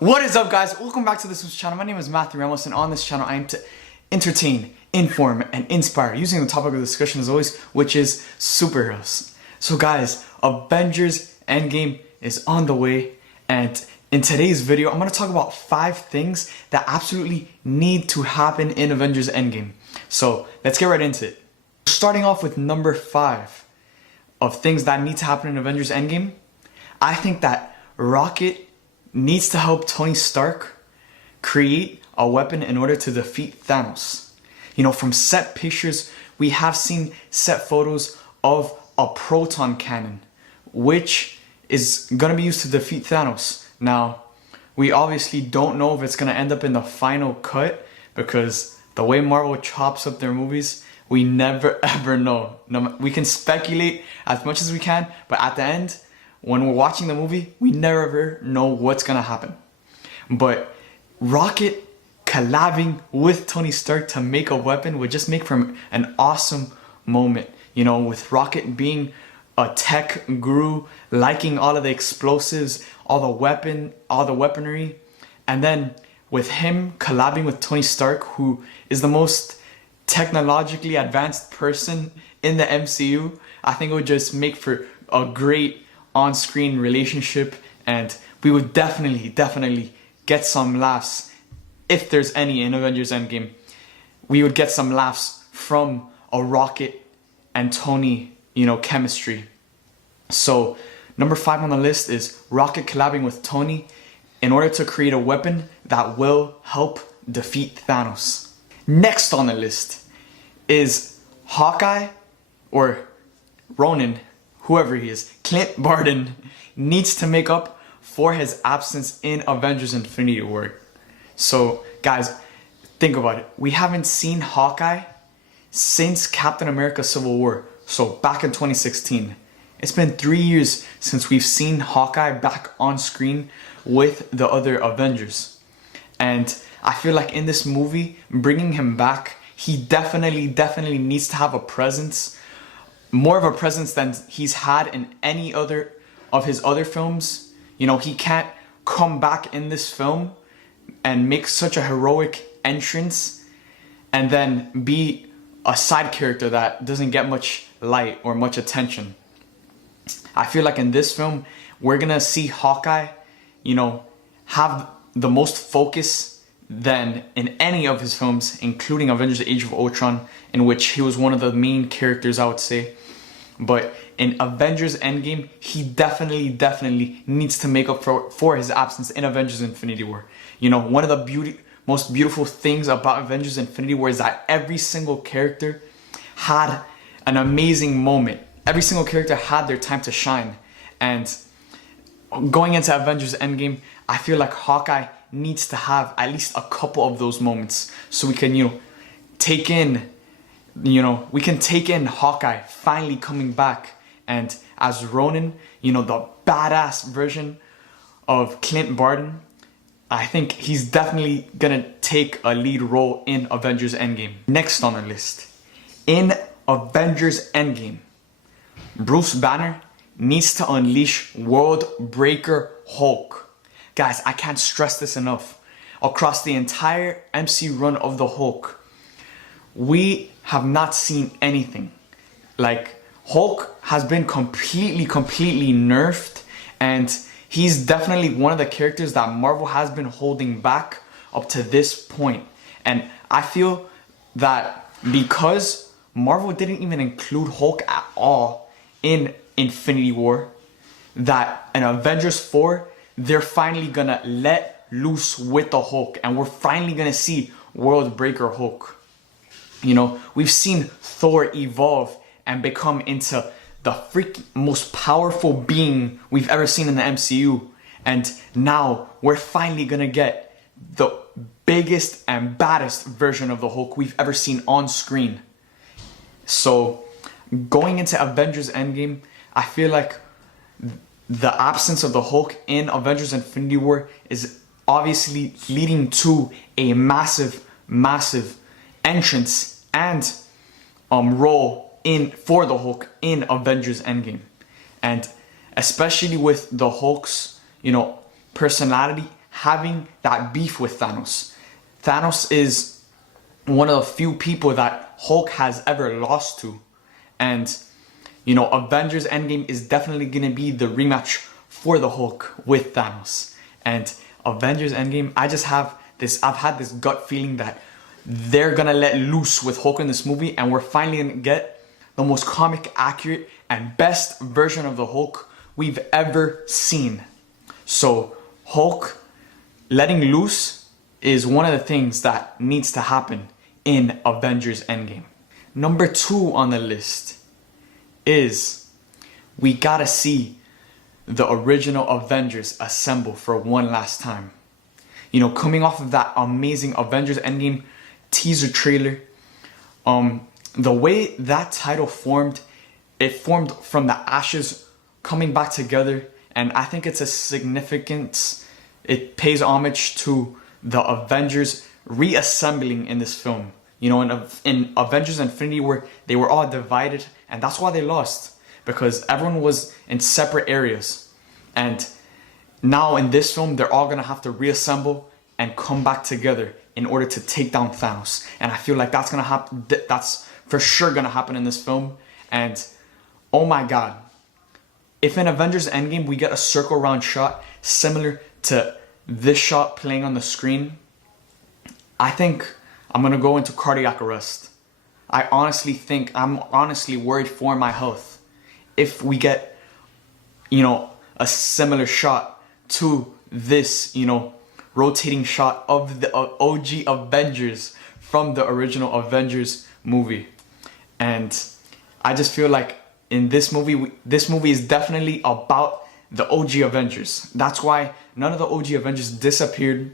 What is up, guys? Welcome back to this channel. My name is Matthew Ramos, and on this channel I aim to entertain, inform, and inspire using the topic of discussion as always, which is superheroes. So guys, Avengers Endgame is on the way, and in today's video I'm going to talk about 5 things that absolutely need to happen in Avengers Endgame. So let's get right into it. Starting off with number 5 of things that need to happen in Avengers Endgame, I think that Rocket needs to help Tony Stark create a weapon in order to defeat Thanos. You know, from set pictures, we have seen set photos of a proton cannon, which is gonna be used to defeat Thanos. Now, we obviously don't know if it's gonna end up in the final cut, because the way Marvel chops up their movies, we never ever know. We can speculate as much as we can, but at the end, when we're watching the movie, we never ever know what's gonna happen. But Rocket collabing with Tony Stark to make a weapon would just make for an awesome moment. You know, with Rocket being a tech guru, liking all of the explosives, all the weaponry, and then with him collabing with Tony Stark, who is the most technologically advanced person in the MCU, I think it would just make for a great on-screen relationship, and we would definitely get some laughs. If there's any in Avengers Endgame, we would get some laughs from a Rocket and Tony, you know, chemistry. So number 5 on the list is Rocket collabing with Tony in order to create a weapon that will help defeat Thanos. Next on the list is Hawkeye, or Ronin, whoever he is, Clint Barton, needs to make up for his absence in Avengers Infinity War. So guys, think about it. We haven't seen Hawkeye since Captain America Civil War, so back in 2016. It's been 3 years since we've seen Hawkeye back on screen with the other Avengers. And I feel like in this movie, bringing him back, he definitely needs to have a presence. More of a presence than he's had in any other of his other films. You know, he can't come back in this film and make such a heroic entrance and then be a side character that doesn't get much light or much attention. I feel like in this film, we're gonna see Hawkeye, you know, have the most focus than in any of his films, including Avengers Age of Ultron, in which he was one of the main characters, I would say. But in Avengers Endgame, he definitely needs to make up for his absence in Avengers Infinity War. You know, one of the most beautiful things about Avengers Infinity War is that every single character had an amazing moment. Every single character had their time to shine. And going into Avengers Endgame, I feel like Hawkeye needs to have at least a couple of those moments so we can, we can take in Hawkeye finally coming back, and as Ronin, you know, the badass version of Clint Barton. I think he's definitely gonna take a lead role in Avengers Endgame. Next on the list, in Avengers Endgame, Bruce Banner needs to unleash World Breaker Hulk. Guys, I can't stress this enough. Across the entire MC run of the Hulk, we have not seen anything. Like, Hulk has been completely nerfed, and he's definitely one of the characters that Marvel has been holding back up to this point. And I feel that because Marvel didn't even include Hulk at all in Infinity War, that in Avengers 4, they're finally gonna let loose with the Hulk, and we're finally gonna see World Breaker Hulk. You know, we've seen Thor evolve and become into the freaking most powerful being we've ever seen in the MCU. And now we're finally gonna get the biggest and baddest version of the Hulk we've ever seen on screen. So going into Avengers Endgame, I feel like the absence of the Hulk in Avengers Infinity War is obviously leading to a massive entrance and role for the Hulk in Avengers Endgame. And especially with the Hulk's, you know, personality having that beef with Thanos. Thanos is one of the few people that Hulk has ever lost to. And, you know, Avengers Endgame is definitely going to be the rematch for the Hulk with Thanos. And Avengers Endgame, I've had this gut feeling that they're going to let loose with Hulk in this movie, and we're finally going to get the most comic accurate and best version of the Hulk we've ever seen. So Hulk letting loose is one of the things that needs to happen in Avengers Endgame. Number 2 on the list is we gotta see the original Avengers assemble for one last time. You know, coming off of that amazing Avengers Endgame teaser trailer, the way that title formed, it formed from the ashes coming back together, and I think it's a significance. It pays homage to the Avengers reassembling in this film. You know, in Avengers Infinity War, they were all divided, and that's why they lost, because everyone was in separate areas. And now in this film, they're all gonna have to reassemble and come back together in order to take down Thanos. And I feel like that's gonna happen. That's for sure gonna happen in this film. And oh my God, if in Avengers Endgame we get a circle round shot similar to this shot playing on the screen, I think I'm gonna go into cardiac arrest. I'm honestly worried for my health if we get, you know, a similar shot to this, you know, rotating shot of the OG Avengers from the original Avengers movie. And I just feel like in this movie is definitely about the OG Avengers. That's why none of the OG Avengers disappeared.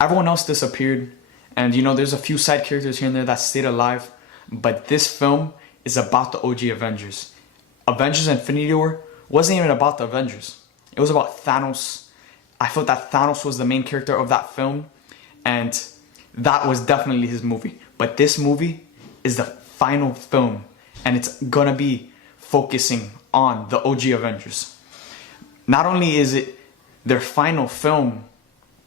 Everyone else disappeared. And you know, there's a few side characters here and there that stayed alive. But this film is about the OG Avengers. Avengers Infinity War wasn't even about the Avengers. It was about Thanos. I felt that Thanos was the main character of that film, and that was definitely his movie. But this movie is the final film, and it's gonna be focusing on the OG Avengers. Not only is it their final film,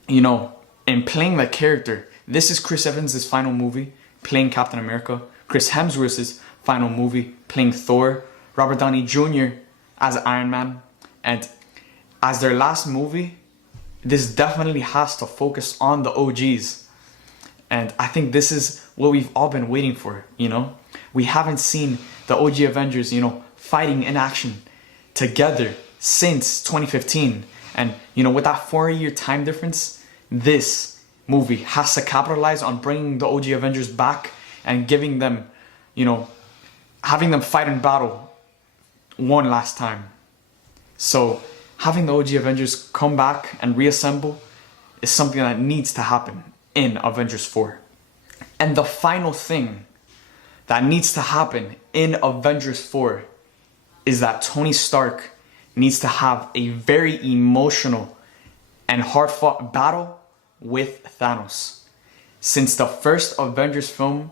you know, in playing the character, this is Chris Evans' final movie playing Captain America, Chris Hemsworth's final movie playing Thor, Robert Downey Jr. as Iron Man, and as their last movie, this definitely has to focus on the OGs. And I think this is what we've all been waiting for, you know? We haven't seen the OG Avengers, you know, fighting in action together since 2015. And, you know, with that 4-year time difference, this movie has to capitalize on bringing the OG Avengers back and giving them, you know, having them fight in battle one last time. So having the OG Avengers come back and reassemble is something that needs to happen in Avengers 4. And the final thing that needs to happen in Avengers 4 is that Tony Stark needs to have a very emotional and hard-fought battle with Thanos. Since the first Avengers film,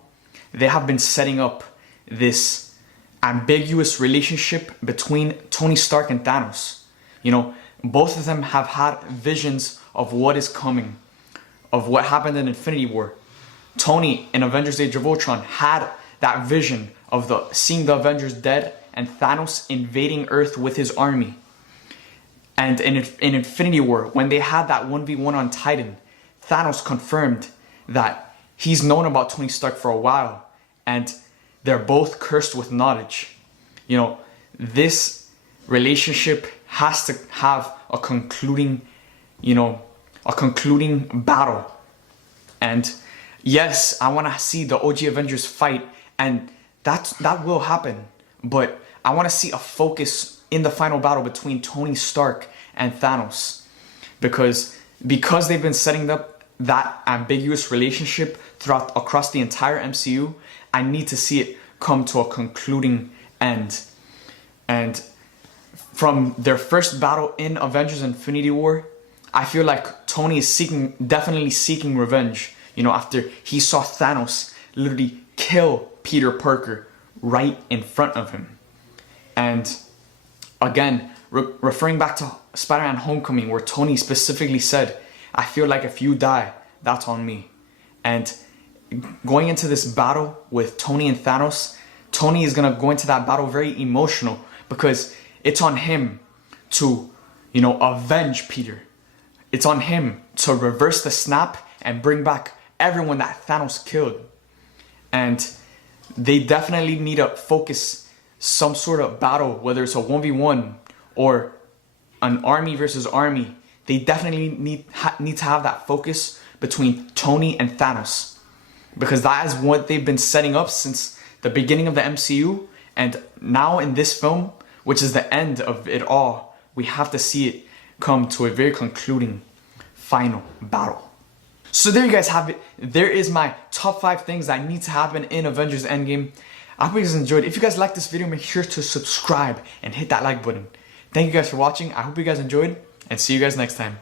they have been setting up this ambiguous relationship between Tony Stark and Thanos. You know, both of them have had visions of what is coming, of what happened in Infinity War. Tony in Avengers Age of Ultron had that vision of seeing the Avengers dead and Thanos invading Earth with his army. And in Infinity War, when they had that 1v1 on Titan, Thanos confirmed that he's known about Tony Stark for a while, and they're both cursed with knowledge. You know, this relationship has to have a concluding, you know, a concluding battle. And yes, I want to see the OG Avengers fight, and that will happen. But I want to see a focus in the final battle between Tony Stark and Thanos, because they've been setting up that ambiguous relationship across the entire MCU. I need to see it come to a concluding end. And from their first battle in Avengers Infinity War, I feel like Tony is definitely seeking revenge. You know, after he saw Thanos literally kill Peter Parker right in front of him. And again, referring back to Spider-Man Homecoming, where Tony specifically said I feel like if you die, that's on me. And going into this battle with Tony and Thanos, Tony is gonna go into that battle very emotional because it's on him to, avenge Peter. It's on him to reverse the snap and bring back everyone that Thanos killed. And they definitely need to focus some sort of battle, whether it's a 1v1 or an army versus army. They definitely need to have that focus between Tony and Thanos, because that is what they've been setting up since the beginning of the MCU. And now in this film, which is the end of it all, we have to see it come to a very concluding final battle. So there you guys have it. There is my top 5 things that need to happen in Avengers Endgame. I hope you guys enjoyed. If you guys liked this video, make sure to subscribe and hit that like button. Thank you guys for watching. I hope you guys enjoyed, and see you guys next time.